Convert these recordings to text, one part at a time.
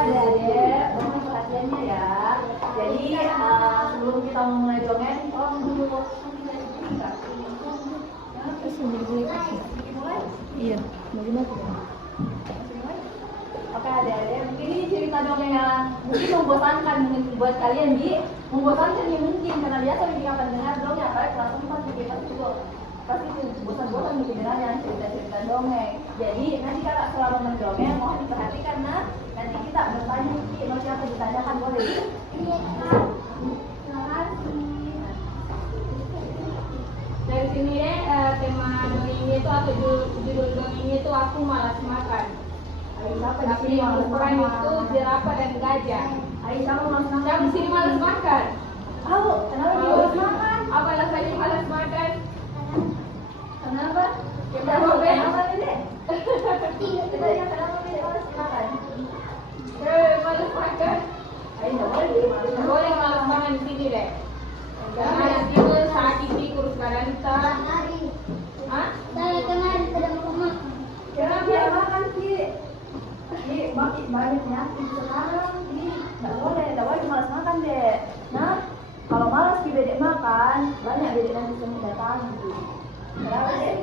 adik-adik, mohon perhatiannya ya. Jadi sebelum kita mulai dongeng, tolong dulu Iya, bagaimana? Oke adik-adik, mungkin ini cerita dongeng yang mungkin membosankan mungkin buat kalian membosankan ya mungkin karena biasa ketika pendengar dongeng apalagi kelas 4 di kelas juga pasti bosan-bosan mungkin dengan yang cerita-cerita dongeng. Jadi nanti kakak selama mendongeng mohon diperhatikan nah nanti kita bertanya mau siapa ditanyakan boleh. Iya kak. Terima kasih. Dari sini tema dongengnya itu atau judul dongengnya itu aku malas makan. Tapi yang berperan itu jerapah dan gajah. Ayo kamu malas makan. Yang di sini malas makan. Tahu kenapa dia malas makan? Apa alasannya malas makan? Kenapa? Kenapa Ben? Kenapa Dede? Kita yang kenapa Dede malas makan? Malas makan. Ayo nggak boleh malas makan. Boleh malas makan di sini deh. Karena nanti pun sakit di kurus badan kita. Hah? Saya kemarin sudah mau makan. Kenapa dia makan sih? Ini makin banyak penyakit sekarang. Ini nggak boleh malas makan deh. Nah, kalau malas di Dedek makan, banyak Dedek nanti semua datang gitu. Kenapa deh?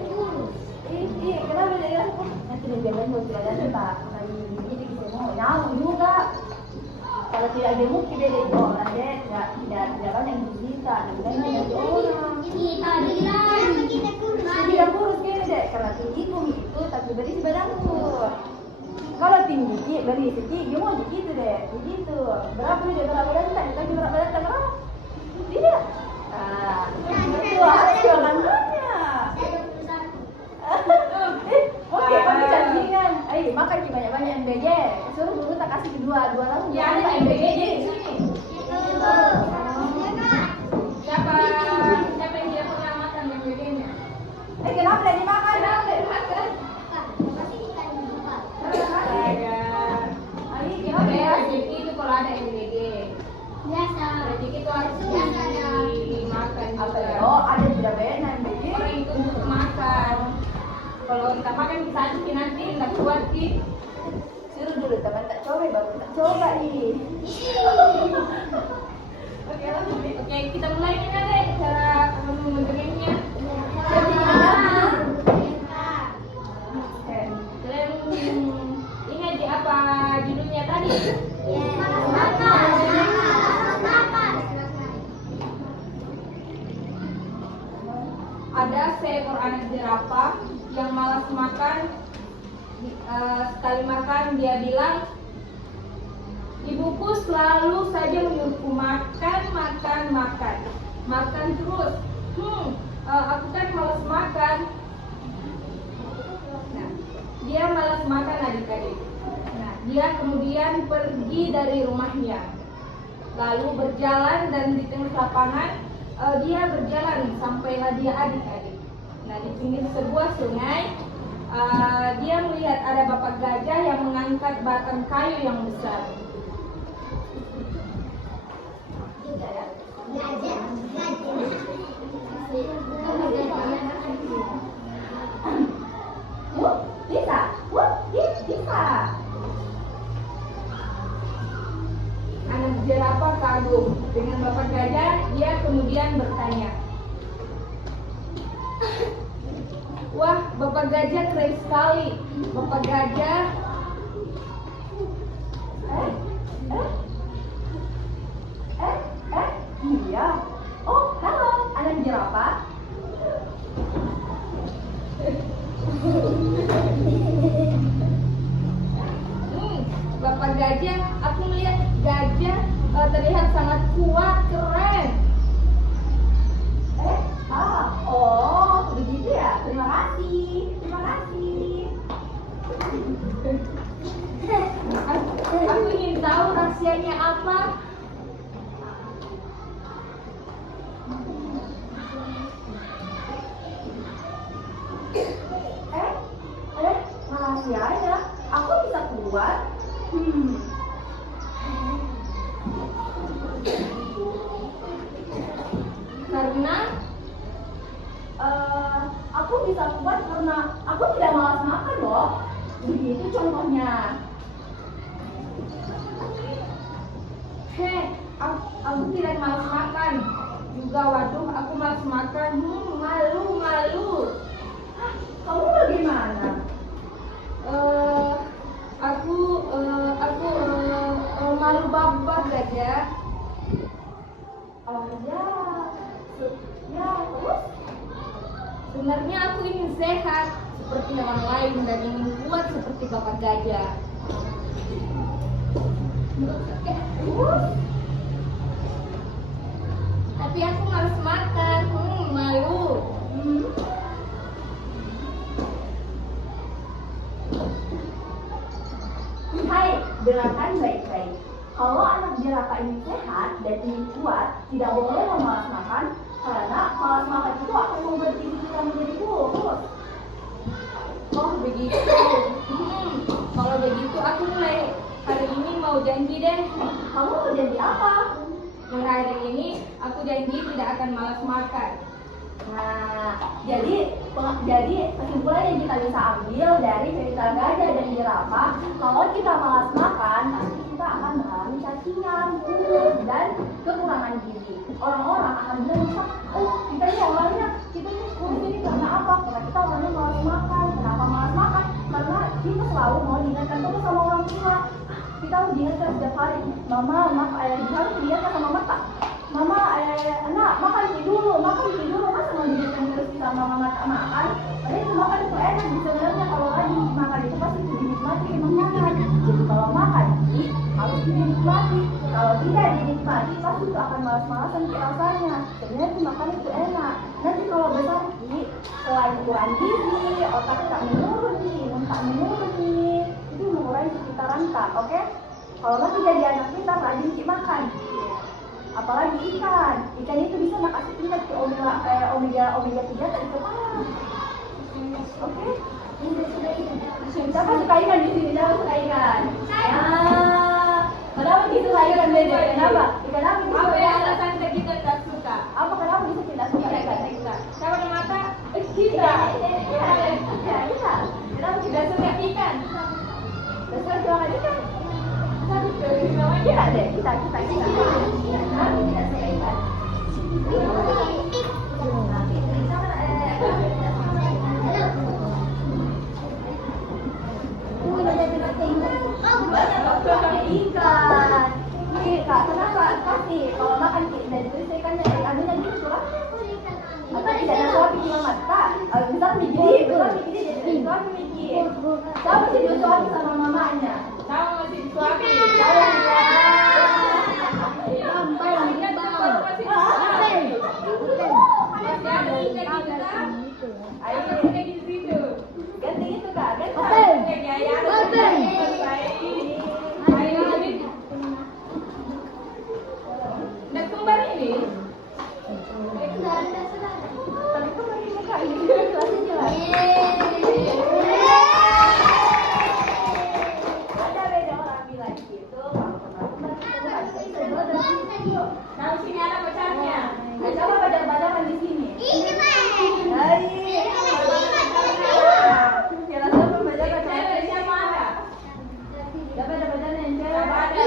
Kenapa Dedek langsung? Nanti Dedek langsung tidak ada tak. Kayak gini semua nyamuk juga. Kalau tidak gemuk kita Dedek orang deh, tidak banyak yang bisa. Tidak banyak orang. Kita bilang kita kurus. Tidak kurus gini deh, karena tinggiku itu tapi berisi badanku. Kalau tinggi berisi tinggi mau begitu deh, begitu. Berapa nih berat badan tak? Kita berat badan tak berapa? Tidak. Itu harus makanannya. Oke, kamu cacingan. Ayo makan banyak-banyak MBG. Suruh dulu tak kasih dua langsung. Ya ada MBG di sini. Siapa yang tidak pernah makan MBG-nya? Kenapa tidak dimakan? Kenapa tidak dimakan? Rezeki itu kalau ada MBG. Biasa. Rezeki itu harus dimakan juga. Oh, ada tidak banyak MBG. Orang itu untuk makan. Kalau kita makan kita aja nanti nggak kuat sih. Suruh dulu teman tak coba baru tak coba ini. Oke lanjut. Oke, kita mulai nih deh cara mendengengnya. Kalian ingat di apa judulnya tadi? Ada seekor anak jerapah yang malas makan. Sekali makan dia bilang, ibuku selalu saja menyuruhku makan terus. Aku kan malas makan. Nah, dia malas makan adik-adik. Nah, dia kemudian pergi dari rumahnya, lalu berjalan dan di tengah lapangan dia berjalan sampailah dia adik-adik. Nah, di pinggir sebuah sungai dia melihat ada bapak gajah yang mengangkat batang kayu yang besar. Bisa. Anak jerapah kagum dengan bapak gajah, dia kemudian bertanya, wah, bapak gajah keren sekali. Bapak gajah Iya. Oh, halo, anak jerapah. Bapak gajah, aku melihat gajah terlihat sangat kuat, keren. Oh, begitu ya. Terima kasih. Aku ingin tahu rahasianya apa. Rahasianya, aku bisa keluar. bisa kuat karena aku tidak malas makan loh. Begitu contohnya. Heh, aku tidak malas makan. Juga waduh, aku malas makan. Malu. Kamu bagaimana? Aku malu babat gajah. Oh ya, ya terus? Sebenarnya aku ingin sehat seperti hewan lain dan ingin kuat seperti bapak gajah. Tapi aku malas makan. Malu. Hai, dengarkan baik-baik. Kalau anak jerapah ini sehat dan ingin kuat, tidak boleh memalas makan, karena malas makan itu akan membuat diri kita menjadi kurus. Oh begitu. Kalau begitu aku mulai hari ini mau janji deh. Kamu mau jadi apa? Mulai hari ini aku janji tidak akan malas makan. Nah, jadi kesimpulan yang kita bisa ambil dari cerita gajah dan jerapah, kalau kita malas makan, nanti kita akan mengalami cacingan, kurus, dan kekurangan gizi. Orang-orang akan bilang, oh kita ini orangnya, kita ini kurus ini karena apa? Karena kita orangnya malas makan. Kenapa malas makan? Karena kita selalu mau diingatkan terus sama orang tua. Kita harus diingatkan setiap hari, mama, harus diingatkan sama mata. Mama, anak, makan dulu, masa mau diingatkan terus kita mama makan? Padahal itu makan itu enak, sebenarnya kalau lagi makan itu pasti dinikmati makanan. Jadi kalau makan harus dinikmati, kalau tidak dinikmati pasti itu akan malas-malasan rasanya. Sebenarnya itu makan itu enak. Nanti kalau besar selain kurang gizi, otak tak menurun nih, itu mengurangi sekitar rangka, oke? Kalau masih jadi anak pintar, rajin makan. Apalagi ikan itu bisa makasih tingkat ke omega 3 tadi kepala. Oke? Siapa suka ikan di sini? Siapa suka ikan? Kenapa gitu ikan beda? Kenapa? Ikan apa? Apa yang alasan kita tidak suka? Apa kenapa bisa tidak suka ikan? Siapa yang mata? Kita. Kenapa tidak suka ikan? Dasar silakan ikan. Kita deh, kita. Kami tidak suka ikan. Ikan. Kak, kenapa? Pasti kalau makan dari tulis ikannya anunya gitu lah. Apa tidak ada suami cuma mata? Besar mikir jadi suami mikir. Siapa sih suami sama mamanya? Tahu masih suami. Sayang ya. Ganti itu kak, Nak kembar ini? tapi kok bagi muka ini kelasnya jelas. Ada beda orang bilang gitu, kalau kembar itu Nah, sini ada pacarnya. coba baca-bacakan di sini. Siapa membacakan pacarnya? Siapa ada? Siapa ada pacarnya yang cewek? Ada.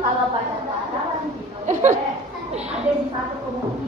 Kalau pacar pacaran gitu, ada di satu komunitas